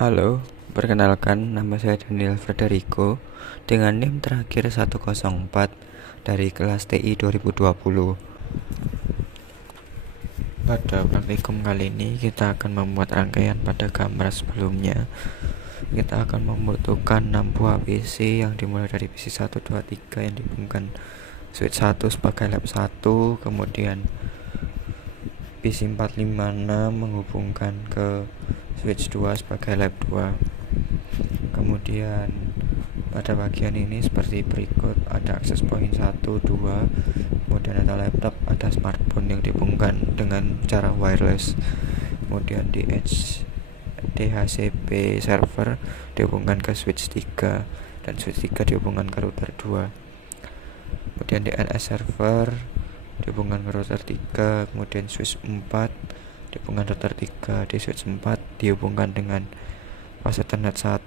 Halo, perkenalkan nama saya Daniel Federico dengan NIM terakhir 104 dari kelas TI 2020. Pada praktikum kali ini kita akan membuat rangkaian pada gambar sebelumnya. Kita akan membutuhkan 6 buah PC yang dimulai dari PC 1, 2, 3 yang dihubungkan switch 1 sebagai lab 1, kemudian PC 456 menghubungkan ke switch 2 sebagai lab 2. Kemudian pada bagian ini seperti berikut: ada access point 1, 2, kemudian ada laptop, ada smartphone yang dihubungkan dengan cara wireless, kemudian di DHCP server dihubungkan ke switch 3 dan switch 3 dihubungkan ke router 2. Kemudian DNS server dihubungkan ke router 3, kemudian switch 4 dihubungkan router 3, di switch 4 dihubungkan dengan pas Ethernet 1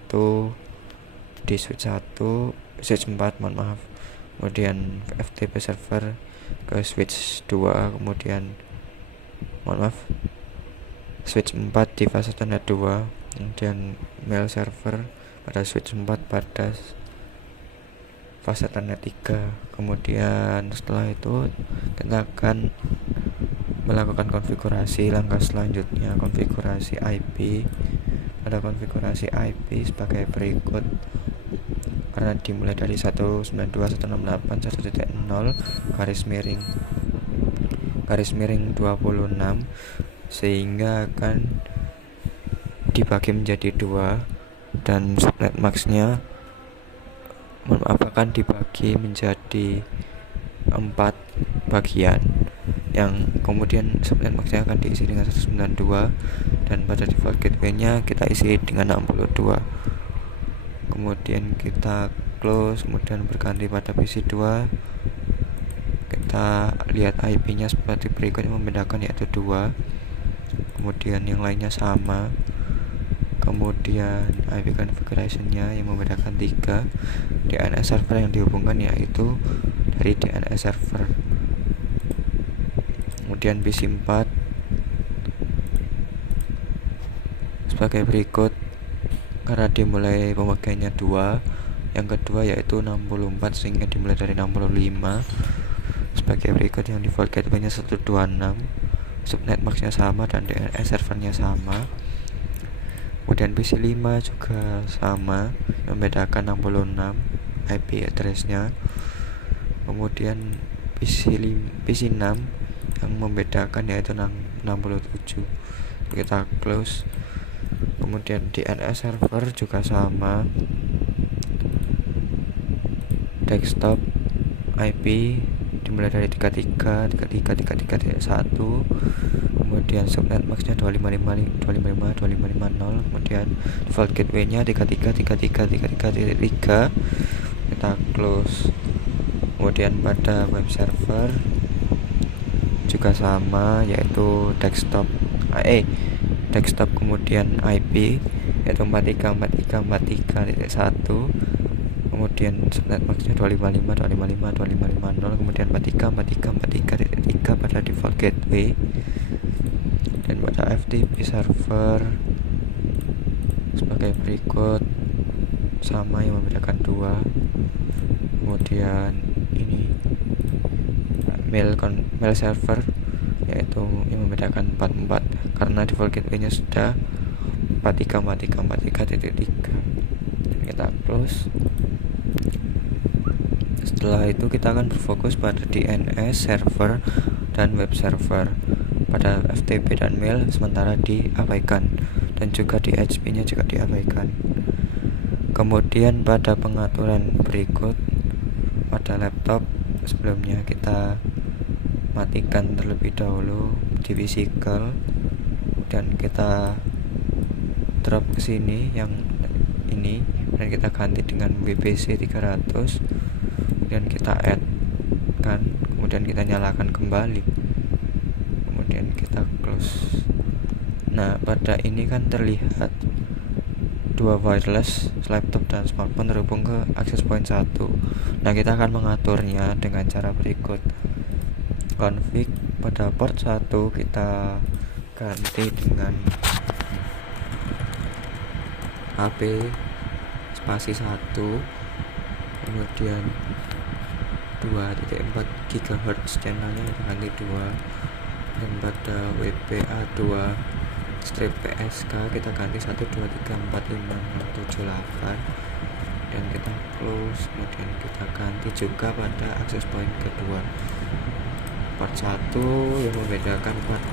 di switch 1, switch 4 mohon maaf, kemudian FTP server ke switch 2, kemudian mohon maaf switch 4 di fase Ethernet 2, kemudian mail server pada switch 4 pada fase Ethernet 3. Kemudian setelah itu kita akan melakukan konfigurasi. Langkah selanjutnya konfigurasi IP. Pada konfigurasi IP sebagai berikut: karena dimulai dari 192.168.1.0 garis miring 26, sehingga akan dibagi menjadi 2 dan subnet maxnya akan dibagi menjadi 4 bagian, yang kemudian subnet maxnya akan diisi dengan 192 dan pada default gateway nya kita isi dengan 62. Kemudian kita close, kemudian berganti pada PC 2. Kita lihat IP nya seperti berikut, yang membedakan yaitu 2, kemudian yang lainnya sama, kemudian IP configuration nya yang membedakan 3, DNS server yang dihubungkan yaitu dari DNS server. Kemudian PC 4 sebagai berikut: karena dimulai pemakaiannya 2, yang kedua yaitu 64, sehingga dimulai dari 65 sebagai berikut, yang default gateway nya 126, subnet maxnya sama dan DNS servernya sama. Kemudian PC 5 juga sama, membedakan 66 IP address-nya. Kemudian PC 6 yang membedakan yaitu 67. Kita close. Kemudian DNS server juga sama, desktop IP dimulai dari 33, 1, kemudian subnet maxnya 255.255.255.0, kemudian default gateway nya 33.33.33.3. Kita close. Kemudian pada web server juga sama, yaitu desktop kemudian IP yaitu 43.43.43.1, kemudian subnet maxnya 255.255.255.0, kemudian 43.43.43.3 pada default gateway. Dan pada FTP server sebagai berikut, sama, yang membedakan 2. Kemudian ini mail server yaitu yang membedakan 44, karena default gateway nya sudah 43.43.43.3. Kita close. Setelah itu kita akan berfokus pada DNS server dan web server. Pada FTP dan mail sementara diabaikan, dan juga DHCP nya juga diabaikan. Kemudian pada pengaturan berikut, pada laptop sebelumnya kita matikan terlebih dahulu di physical, dan kita drop ke sini yang ini, dan kita ganti dengan WPC 300, kemudian kita add kan, kemudian kita nyalakan kembali, kemudian kita close. Nah, pada ini kan terlihat 2 wireless laptop dan smartphone terhubung ke access point 1. Nah, kita akan mengaturnya dengan cara berikut: config pada port 1 kita ganti dengan HP spasi 1, kemudian 2.4 GHz channelnya kita ganti 2, dan pada WPA 2 strip PSK kita ganti 1 2 3 4 5 6 7 8, dan kita close. Kemudian kita ganti juga pada access point kedua, part 1 yang membedakan part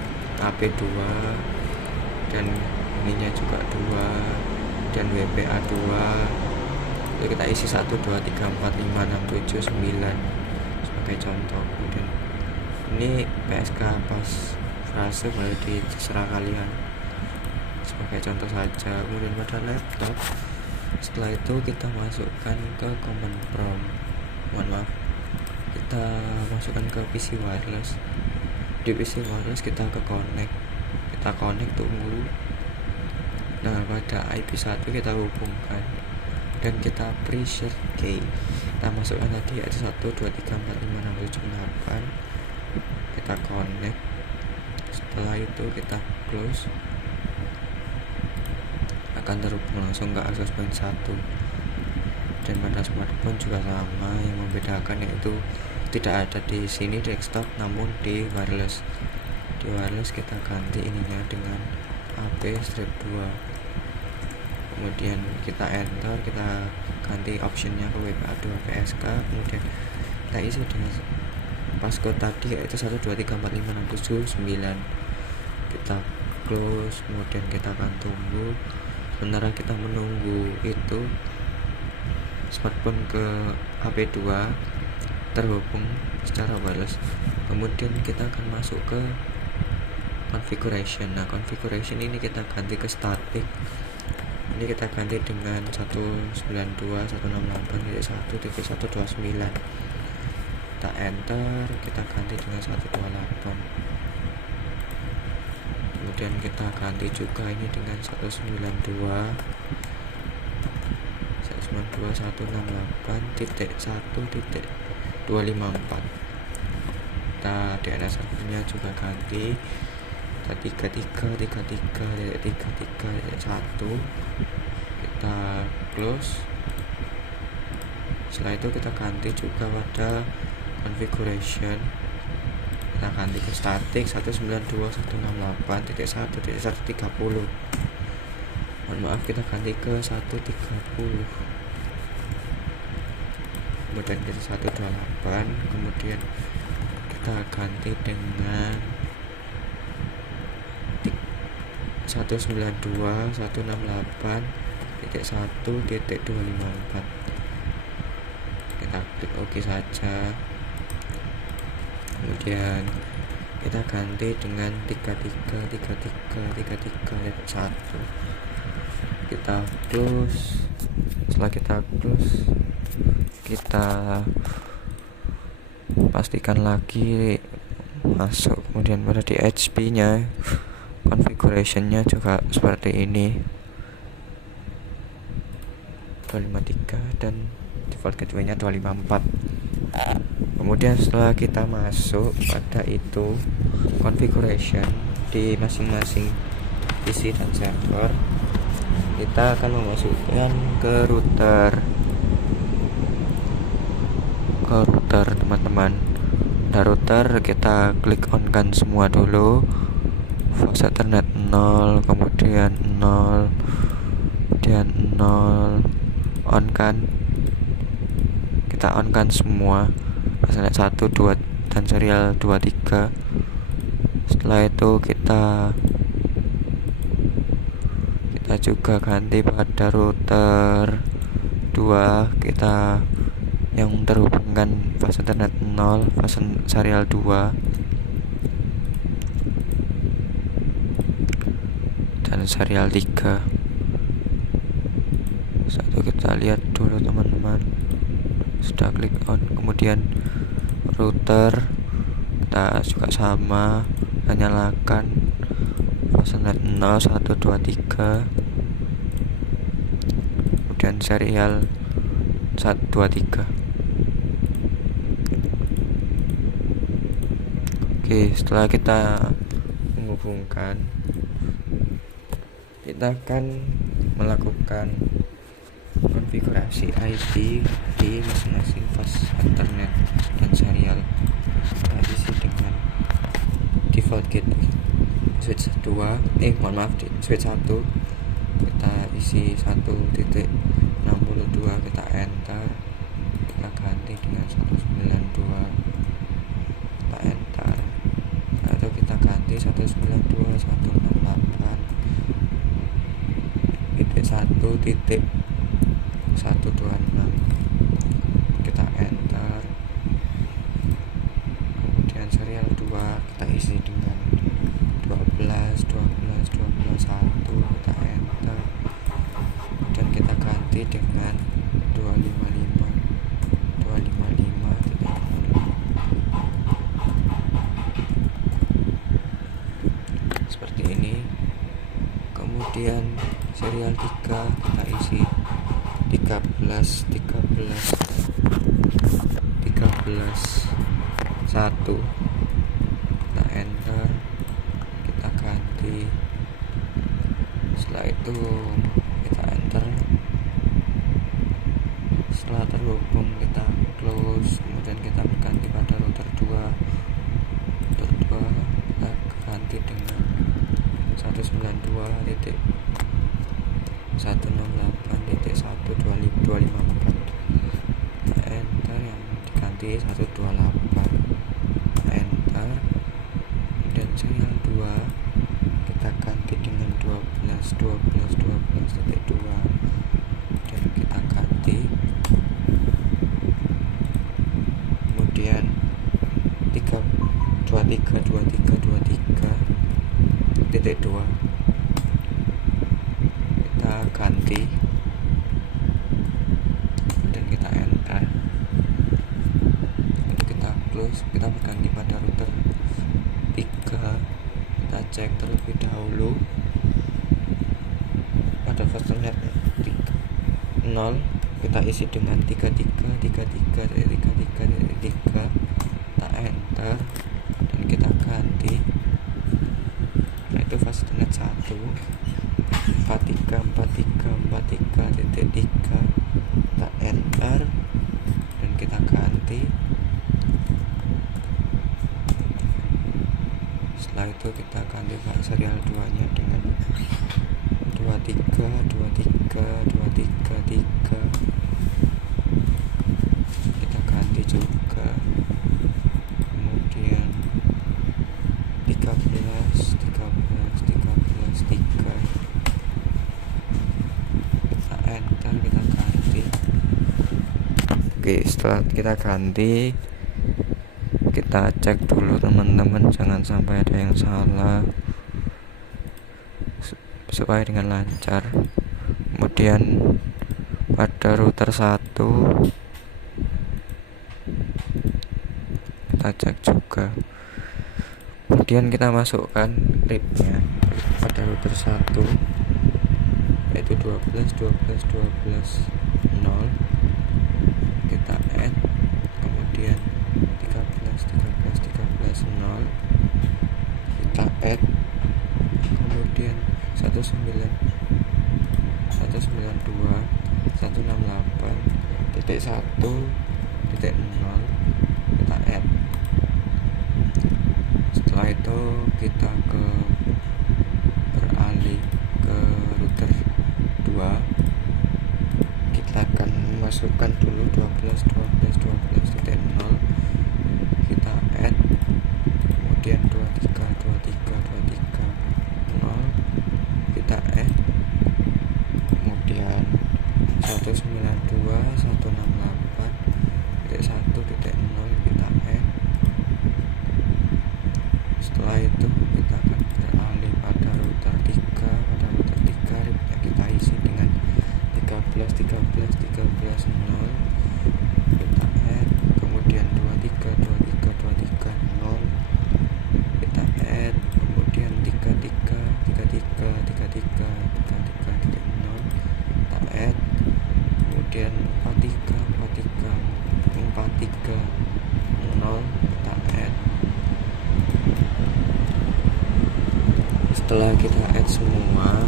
AP 2 dan ininya juga 2, dan WPA 2 kita isi 1 2 3 4 5 6 7 9 sebagai contoh. Kemudian ini PSK pas frase boleh terserah kalian sebagai contoh saja. Kemudian pada laptop, setelah itu kita masukkan ke command prompt, kita masukkan ke PC wireless. Di PC wireless kita connect, tunggu. Nah, pada IP1 kita hubungkan dan kita pressure key. Kita masukkan tadi ada 1 2 3 4 5 6 7 8. Kita connect. Setelah itu kita close. Akan terhubung langsung ke access point 1. Dan pada smartphone juga sama, yang membedakan yaitu tidak ada di sini desktop namun di wireless. Di wireless kita ganti ininya dengan AP strip 2. Kemudian kita enter, kita ganti optionnya ke WPA 2 PSK, kemudian kita isi dengan passcode tadi yaitu 1 2 3 4 5 6 7 9. Kita close, kemudian kita akan tunggu. Sementara kita menunggu itu, smartphone ke HP 2 terhubung secara wireless. Kemudian kita akan masuk ke configuration. Nah, configuration ini kita ganti ke static. Ini kita ganti dengan 192.168.1.129. Kita enter, kita ganti dengan 128. Kemudian kita ganti juga ini dengan 192.168.1.254. Kita DNS servernya juga ganti 33.33.1. Kita close. Setelah itu kita ganti juga pada configuration, kita ganti ke static 192.168.1.130. Mohon maaf, kita ganti ke 130. Kemudian kita 128. Kemudian kita ganti dengan 192.168.1.254. Kita klik OK saja. Kemudian kita ganti dengan 33.33.33.1. Kita close. Setelah kita close, kita pastikan lagi masuk. Kemudian pada di HP nya configuration-nya juga seperti ini, 253, dan default gateway-nya 254. Kemudian setelah kita masuk pada itu configuration di masing-masing PC dan server, kita akan memasukkan ke router teman-teman. Nah, router kita klik on kan semua dulu, fase Ethernet 0, kemudian 0, kemudian 0, on kan, kita on kan semua, Ethernet 1, 2 dan serial 23. Setelah itu kita juga ganti pada router 2, kita yang terhubungkan fase Ethernet 0, fase serial 2 dan serial 3. Satu kita lihat dulu teman-teman, sudah klik on. Kemudian router kita juga sama, kita nyalakan fase Ethernet 0 1 2 3, kemudian serial 1 2 3. Oke, setelah kita menghubungkan, kita akan melakukan konfigurasi IP di masing-masing fast Ethernet dan serial. Kita isi dengan default gateway switch 2 switch 1 kita isi 1.62, kita enter, kita ganti dengan 192, kita enter, atau kita ganti 192.168.1.126, kita enter, kemudian serial 2 kita isi dengan 12.1, kita enter, dan kita ganti dengan 255 seperti ini. Kemudian serial 3 kita isi 13.1, kita enter, kita ganti, setelah itu kita enter, setelah terhubung kita close, kemudian kita berganti pada router 2 kita ganti dengan 192.168.1.254, enter, yang diganti 128, enter, dan serial 2 kita ganti dengan 12.12.12.2 dan kita ganti, kemudian 23.23.23.2 kita ganti dan kita enter, jadi kita close, kita berganti pada router 3, kita cek terlebih dahulu pada Ethernet 0, kita isi dengan 33.33.33.3, kita enter dan kita ganti, nah itu Ethernet 1 43.43.43.3, kita enter dan kita ganti, setelah itu kita ganti serial 2 nya dengan 23.23.23.3, kita ganti juga, kemudian 13.13.13.3 kita enter, kita ganti. Oke, setelah kita ganti, kita cek dulu teman-teman, jangan sampai ada yang salah supaya dengan lancar. Kemudian pada router 1 kita cek juga, kemudian kita masukkan RIP-nya pada router 1 yaitu 12.12.12.0, kita add, kemudian 13.13.13.0 kita add, kemudian 192.168.1.0 kita add. Setelah itu kita beralih ke router 2, kita akan masukkan dulu 12.12.12.0, kita add, kemudian 23.23.23.0 kita add, kemudian 192.168.1.0 kita add. Setelah itu kita akan beralih pada router 3, RIP-nya kita isi dengan 13.13.13.0 kita add, kemudian 23.23.23.0 kita add, kemudian 33.33.33.33.0 kita add, kemudian 43.43.43.0 kita add. Setelah kita add semua,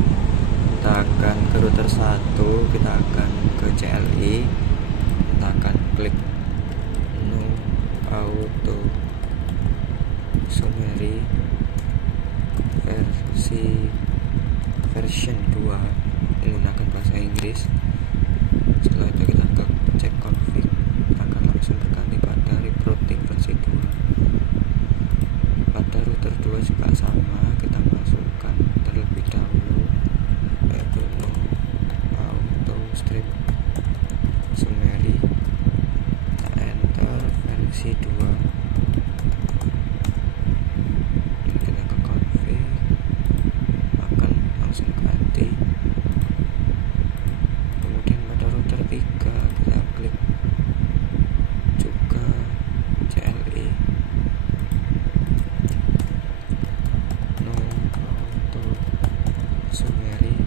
kita akan ke router 1, kita akan ke CLI, kita akan klik no auto summary version 2 menggunakan bahasa Inggris. Setelah itu kita ke cek config, kita akan langsung berganti pada rerouting versi 2. Pada router 2 juga sama, kita masukkan terlebih dahulu yaitu no auto strip summary, kita enter versi 2 dan kita ke config, akan langsung ganti. Kemudian pada router 3 kita klik juga CLI, no auto summary,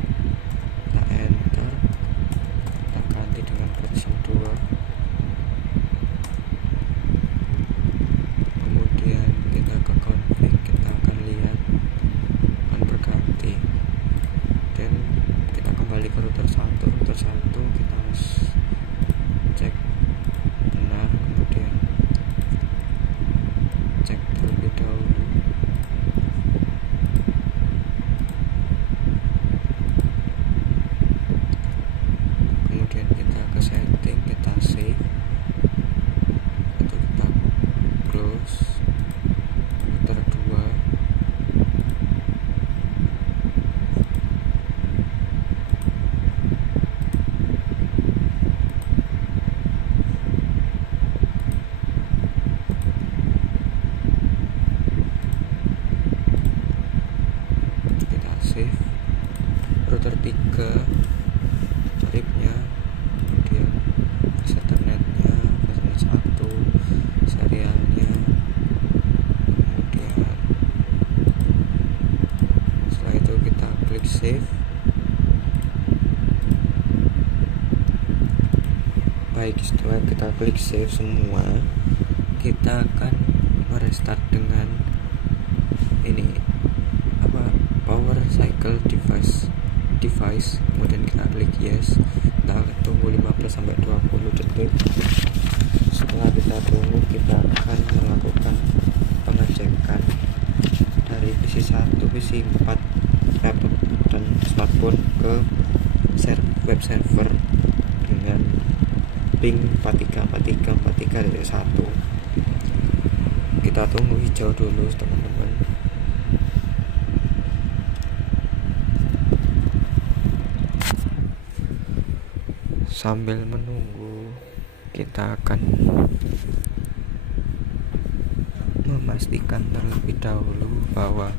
kita enter, kita ganti dengan version 2. Kemudian kita ke config, kita akan lihat akan berganti, dan kita kembali ke router 1. Router 1 kita harus cek benar, kemudian cek terlebih dahulu. Kemudian kita ke setting, kita save atau kita close router 2. Kita save router 3 stripnya, kemudian Ethernetnya, Ethernet 1, serialnya, kemudian setelah itu kita klik save. Baik, setelah kita klik save semua, kita akan merestart dengan ini power cycle device, kemudian kita klik yes, kita tunggu 15-20 detik. Setelah kita tunggu, kita akan melakukan pengecekan dari PC 1, PC 4, laptop dan smartphone ke web server dengan ping 434343 dari 1. Kita tunggu hijau dulu teman-teman. Sambil menunggu, kita akan memastikan terlebih dahulu bahwa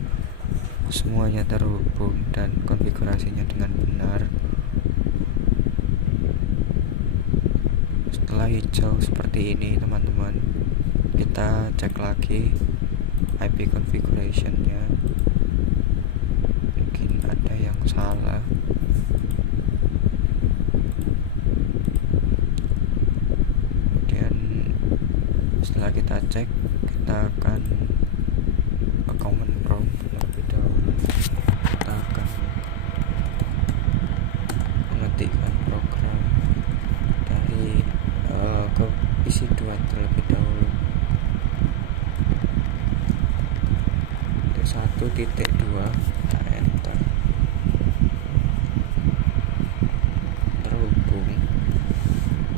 semuanya terhubung dan konfigurasinya dengan benar. Setelah hijau seperti ini teman-teman, kita cek lagi IP configuration-nya, mungkin ada yang salah. Setelah kita cek, kita akan ke command prompt terlebih dahulu. Kita akan mengetikkan program dari ke PC 2 terlebih dahulu. 1.2, kita enter, terhubung.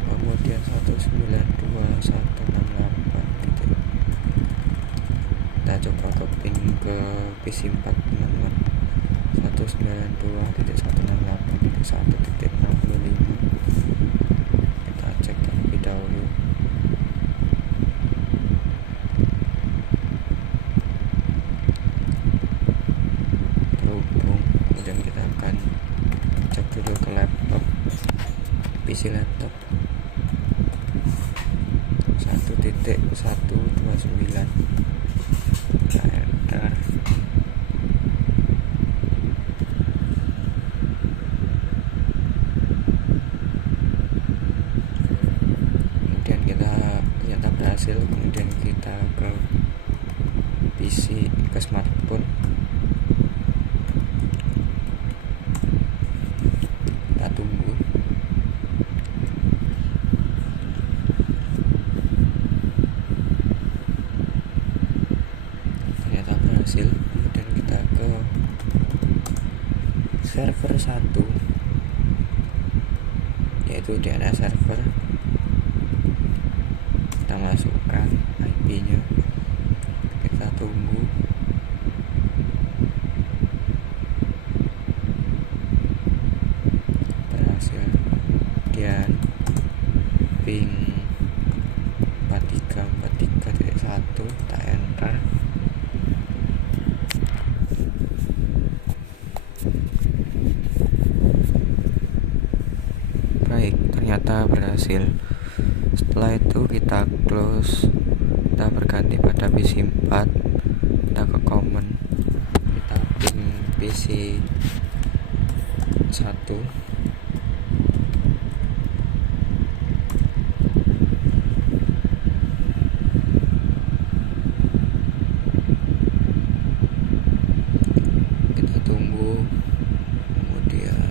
Kemudian 192.168, kita coba copy ke PC 4 teman-teman. 192.168.1.65, kita cek terlebih dahulu. Terhubung. Kemudian kita akan cek dulu ke laptop, PC laptop 1.129, kita enter. Kemudian kita ternyata berhasil. Kemudian kita ke PC, ke smartphone. yaitu DNS server. Kita masukkan IP-nya, kita tunggu. Berhasil. Kemudian ping 4343.1, kita enter. Baik, ternyata berhasil. Setelah itu kita close, kita berganti pada PC4, kita ke common, kita ping PC1, kita tunggu. Kemudian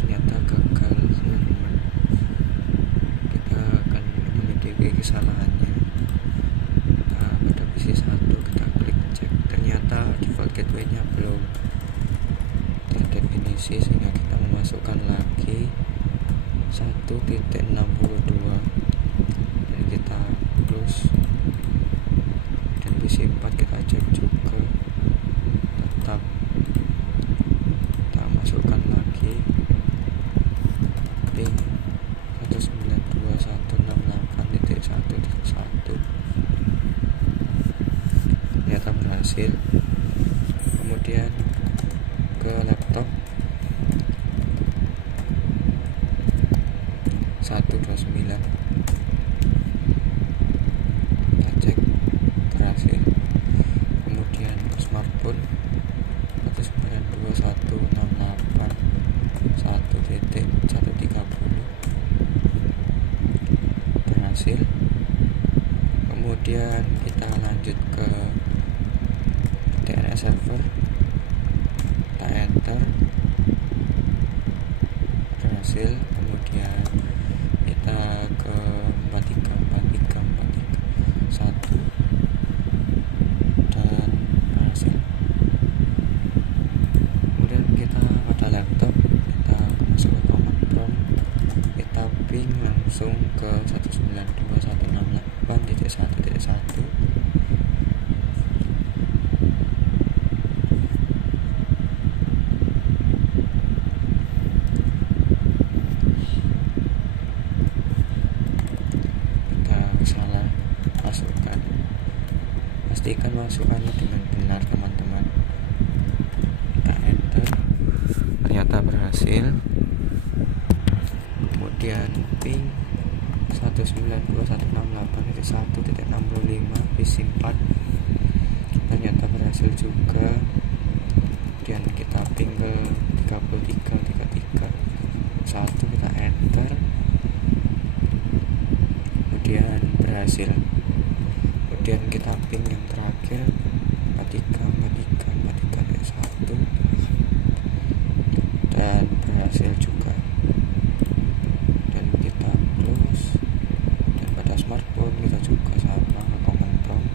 ternyata gagal, teman-teman. Kita akan memiliki kesalahannya. Nah, pada PC1 kita klik cek, ternyata default gateway-nya belum terdefinisi, sehingga kita memasukkan lagi 1.62 dan kita close. Dan PC4 kita cek juga, tetap kita masukkan lagi ping 192.168.1.1, ternyata berhasil. Kemudian ke laptop 129, kita cek berhasil. Kemudian ke smartphone 192.168.1.130 berhasil. Kemudian kita lanjut ke DNS server, kita enter, berhasil. Kemudian kita ke 434341 dan berhasil. Kemudian kita pada laptop, kita masuk ke command prompt, kita ping langsung ke 192.168.1.1. Salah masukkan, pastikan masukannya dengan benar, teman-teman. Kita enter, ternyata berhasil. Kemudian ping 192.168.1.65 PC4 ternyata berhasil juga. Kemudian kita ping ke 33.33.1, kita enter, kemudian berhasil. Kemudian kita ping yang terakhir 43.43.43.1 dan berhasil juga. Dan kita close. Dan pada smartphone kita juga sama, ke command prompt,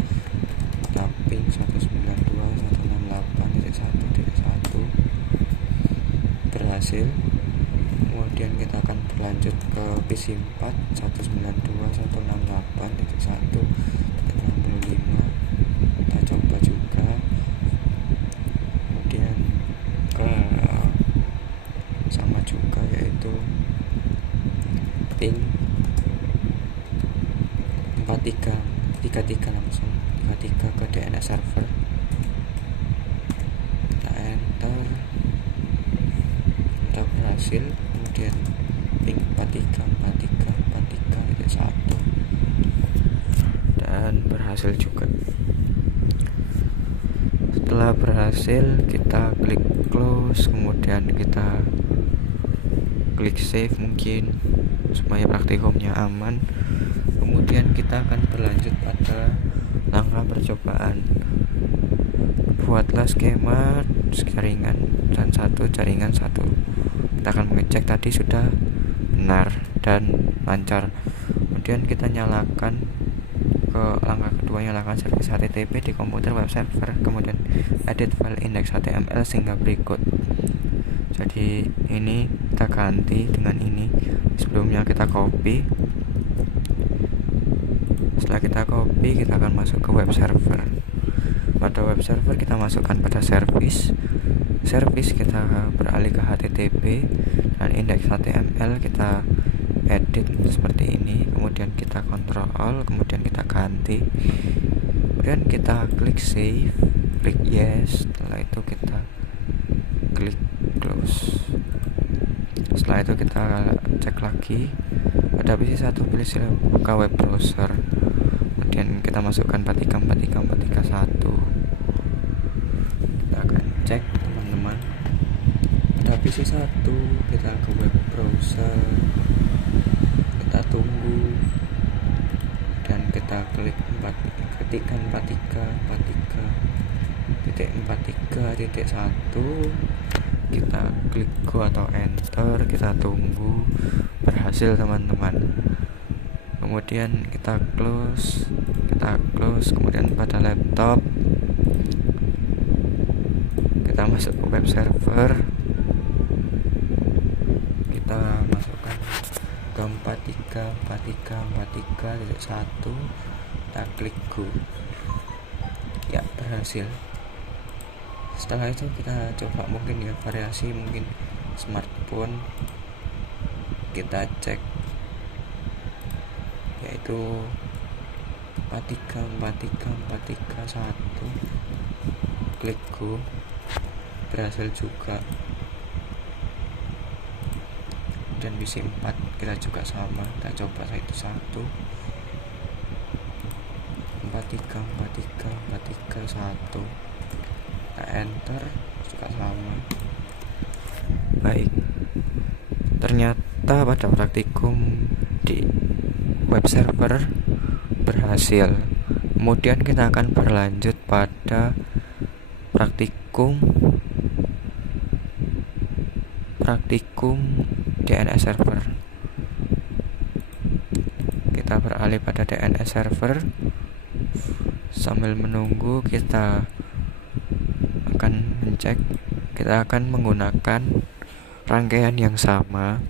kita ping 192.168.1.1 berhasil. Kemudian kita akan berlanjut ke PC4 192.168.1.65, kita coba juga. Kemudian ke sama juga, yaitu ping 4333 langsung 33 ke DNS server, kita enter, kita berhasil. Kemudian ping 434343.1 dan berhasil juga. Setelah berhasil, kita klik close, kemudian kita klik save mungkin supaya praktikumnya aman. Kemudian kita akan berlanjut pada langkah percobaan. Buatlah skema jaringan dan jaringan 1. Kita akan mengecek tadi sudah benar dan lancar. Kemudian kita nyalakan ke langkah kedua, kedua, nyalakan servis HTTP di komputer web server, kemudian edit file index HTML sehingga berikut. Jadi ini kita ganti dengan ini. Sebelumnya kita copy. Setelah kita copy, kita akan masuk ke web server. Pada web server kita masukkan pada service kita beralih ke HTTP, dan indeks HTML kita edit seperti ini, kemudian kita kontrol, kemudian kita ganti, kemudian kita klik save, klik yes, setelah itu kita klik close. Setelah itu kita cek lagi pada PC1, pilih buka web browser, kemudian kita masukkan 434341. Kita akan cek teman-teman, pada PC1 kita ke web browser, kita tunggu dan kita klik ketikkan 4343.43.1, kita klik go atau enter, kita tunggu, berhasil teman-teman. Kemudian kita close, kemudian pada laptop kita masuk ke web server, kita masukkan ke 434343.1, kita klik go. Ya, berhasil. Setelah itu kita coba mungkin ya variasi, mungkin smartphone, kita cek yaitu 434341, klik go, berhasil juga. Dan PC 4 kita juga sama, kita coba itu 43434341, kita enter, juga sama. Baik, ternyata pada praktikum di web server berhasil. Kemudian kita akan berlanjut pada praktikum DNS server. Kita beralih pada DNS server. Sambil menunggu kita akan mencek, kita akan menggunakan rangkaian yang sama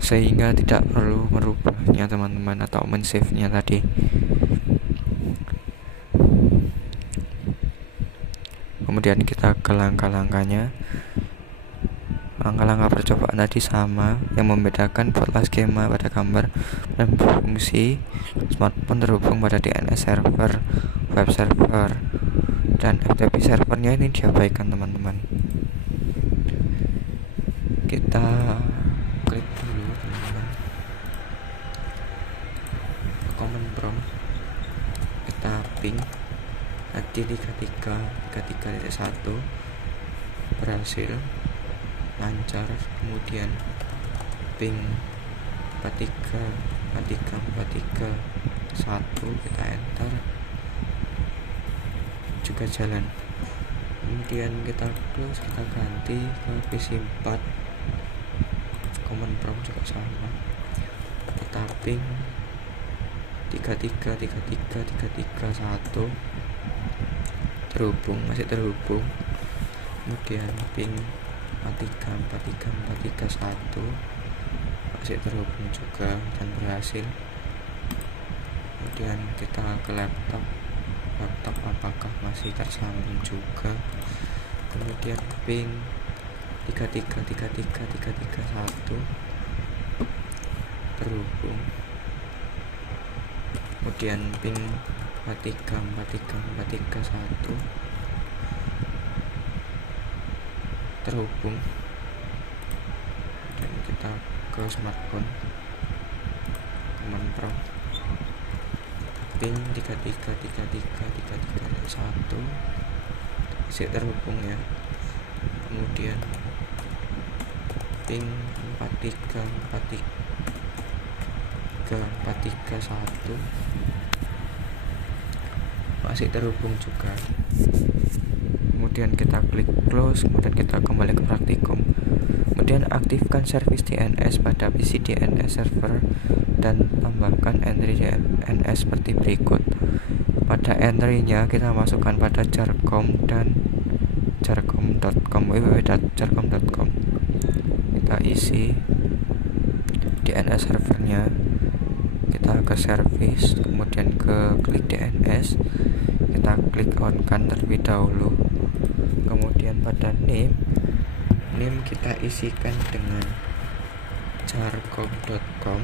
sehingga tidak perlu merubahnya teman-teman, atau men-save-nya tadi. Kemudian kita ke langkah-langkahnya. Langkah-langkah percobaan tadi sama, yang membedakan buatlah skema pada gambar dan berfungsi. Smartphone terhubung pada DNS server, web server, dan FTP servernya ini diabaikan teman-teman. Kita klik dulu teman-teman command prompt, kita ping tadi 33.1, berhasil lancar. Kemudian ping 43.43.41, kita enter, juga jalan. Kemudian kita close, kita ganti ke PC 4, command prompt juga sama, kita ping 33.33.33.1, masih terhubung. Kemudian ping 43.43.43.1, masih terhubung juga dan berhasil. Kemudian kita ke laptop apakah masih tersambung juga. Kemudian ping 33.33.33.1, terhubung. Kemudian ping 43.43.43.1, terhubung. Dan kita ke smartphone, command prompt ping 33.33.33.1, masih terhubung ya. Kemudian ping 43.43.43.1, masih terhubung juga. Kemudian kita klik close, kemudian kita kembali ke praktikum. Kemudian aktifkan servis DNS pada PC DNS server dan tambahkan entry DNS seperti berikut. Pada entry-nya kita masukkan pada jarcom dan jarcom.com, www.jarcom.com. Kita isi DNS servernya, kita ke service, kemudian ke klik DNS, kita klik on kan terlebih dahulu. Kemudian pada name kita isikan dengan jarcom.com.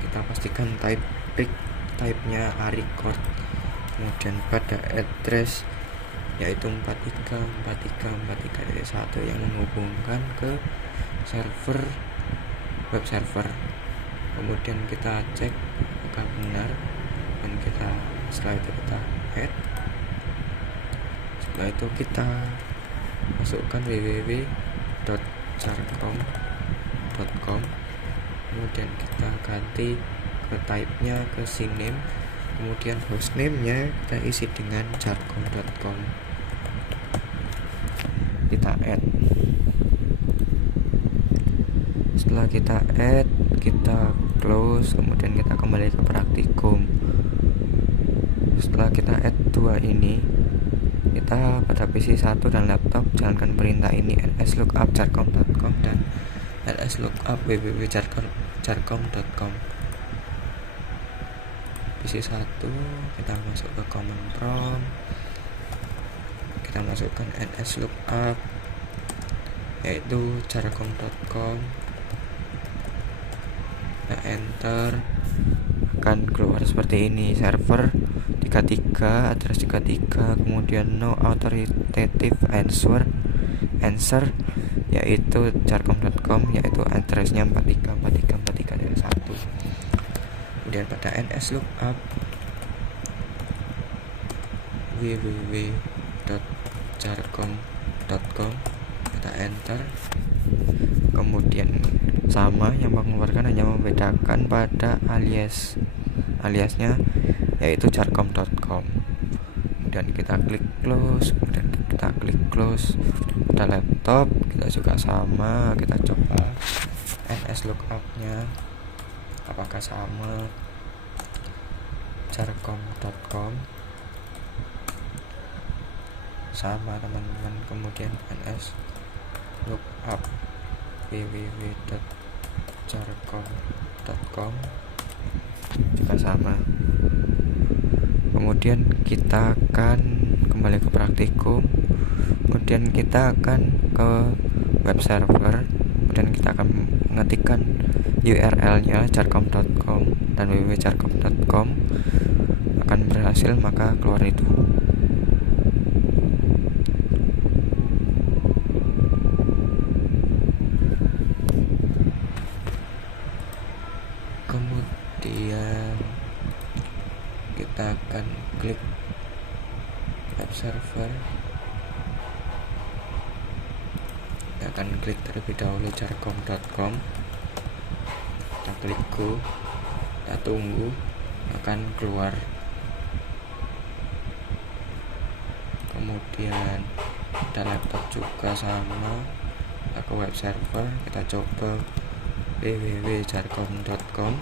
Kita pastikan type-nya record. Kemudian pada address yaitu 434343.1 yang menghubungkan ke server web server. Kemudian kita cek apakah benar dan setelah itu kita add. Setelah itu kita masukkan www.jarcom.com. kemudian kita ganti ke type-nya ke cname, kemudian hostname-nya kita isi dengan jarcom.com. Kita add. Setelah kita add, kita close, kemudian kita kembali ke praktikum. Setelah kita add dua ini, kita pada PC 1 dan laptop jalankan perintah ini: lslookup jarcom.com dan lslookup www.jarcom.com. PC 1 kita masuk ke command prompt, kita masukkan lslookup yaitu jarcom.com, nah enter, akan keluar seperti ini: server 33, address 33, kemudian no authoritative answer yaitu jarcom.com, yaitu addressnya 434343.1. kemudian pada lslookup www.jarcom.com kita enter. Kemudian sama, yang mengeluarkan hanya membedakan pada aliasnya yaitu jarcom.com. Kemudian kita klik close, kemudian kita klik close. Pada laptop kita juga sama, kita coba lslookup-nya apakah sama jarcom.com, sama teman-teman. Kemudian lslookup www.jarcom.com juga sama. Kemudian kita akan kembali ke praktikum, kemudian kita akan ke web server, kemudian kita akan mengetikkan URL-nya jarcom.com dan www.jarcom.com. akan berhasil, maka keluar itu. Kemudian kita akan klik web server, kita akan klik terlebih dahulu jarcom.com, kita klik go, kita tunggu akan keluar. Kemudian kita laptop juga sama, kita ke web server, kita coba www.jarcom.com,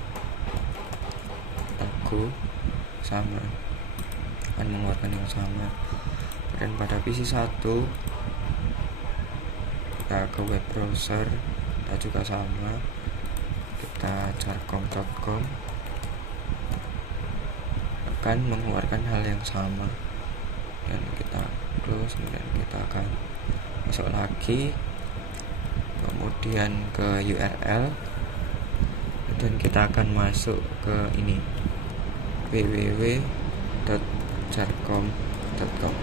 kita go, sama, akan mengeluarkan yang sama. Dan pada PC 1 kita ke web browser, kita juga sama, kita jarcom.com, akan mengeluarkan hal yang sama. Dan kita close, kemudian kita akan masuk lagi, kemudian ke URL, dan kita akan masuk ke ini www.jarcom.com,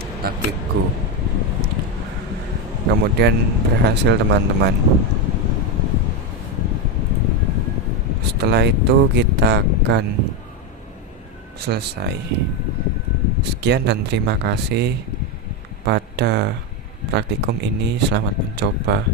kita klik go. Kemudian berhasil teman-teman. Setelah itu kita akan selesai. Sekian dan terima kasih pada praktikum ini. Selamat mencoba.